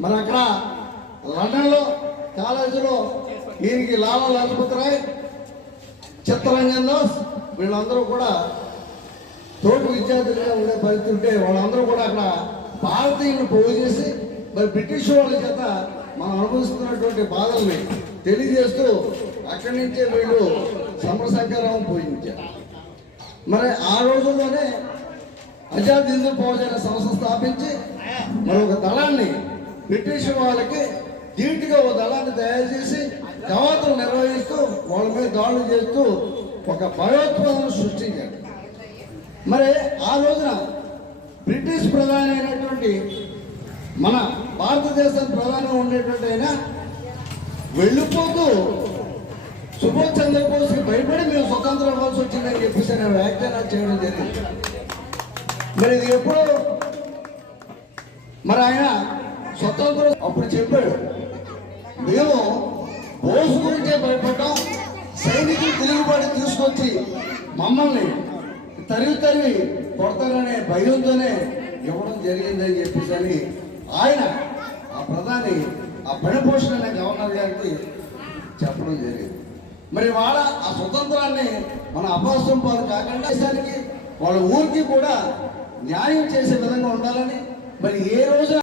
మన అక్కడ లండన్లో కాలేజీలో ఈయనకి లాలా లజపతి రాయ్, చిత్తరంజన్ దాస్ వీళ్ళందరూ కూడా తోటి విద్యార్థులుగా ఉండే పరిస్థితి ఉంటే వాళ్ళందరూ కూడా అక్కడ భారతీయులను పోగు చేసి మరి బ్రిటిష్ వాళ్ళ చేత మనం అనుభవిస్తున్నటువంటి బాధల్ని తెలియజేస్తూ అక్కడి నుంచే వీళ్ళు సమర సంగ్రామం పూజించారు. మరి ఆ రోజుల్లోనే ఆజాద్ హిందూ ఫౌజ్ అనే సంస్థ స్థాపించి మరి ఒక దళాన్ని బ్రిటిష్ వాళ్ళకి ధీటుగా ఒక దళాన్ని తయారు చేసి కవాతులు నిర్వహిస్తూ వాళ్ళ మీద దాడులు చేస్తూ ఒక భయోత్పాదనను సృష్టించారు. మరి ఆ రోజున బ్రిటిష్ ప్రధాని అయినటువంటి మన భారతదేశం ప్రధానంగా ఉండేటువంటి అయినా వెళ్ళిపోతూ సుభాష్ చంద్రబోస్కి భయపడి మేము స్వతంత్రం ఇవ్వాల్సి వచ్చిందని చెప్పేసి నేను వ్యాఖ్యానాలు చేయడం జరిగింది. మరి ఇది ఎప్పుడు మరి ఆయన స్వతంత్రం అప్పుడు చెప్పాడు, మేము బోసు గురించే భయపడ్డాం, సైనికులు తిరుగుబాటు తీసుకొచ్చి మమ్మల్ని తరివి కొడతారనే భయంతోనే ఇవ్వడం జరిగిందని చెప్పేసి అని ఆయన ఆ ప్రధాని ఆ పనిపోషణ అనే గవర్నర్ గారికి చెప్పడం జరిగింది. మరి వాళ్ళ ఆ స్వతంత్రాన్ని మన అపవాసం పాలు కాకుండా దేశానికి వాళ్ళ ఊరికి కూడా న్యాయం చేసే విధంగా ఉండాలని మరి ఏ రోజు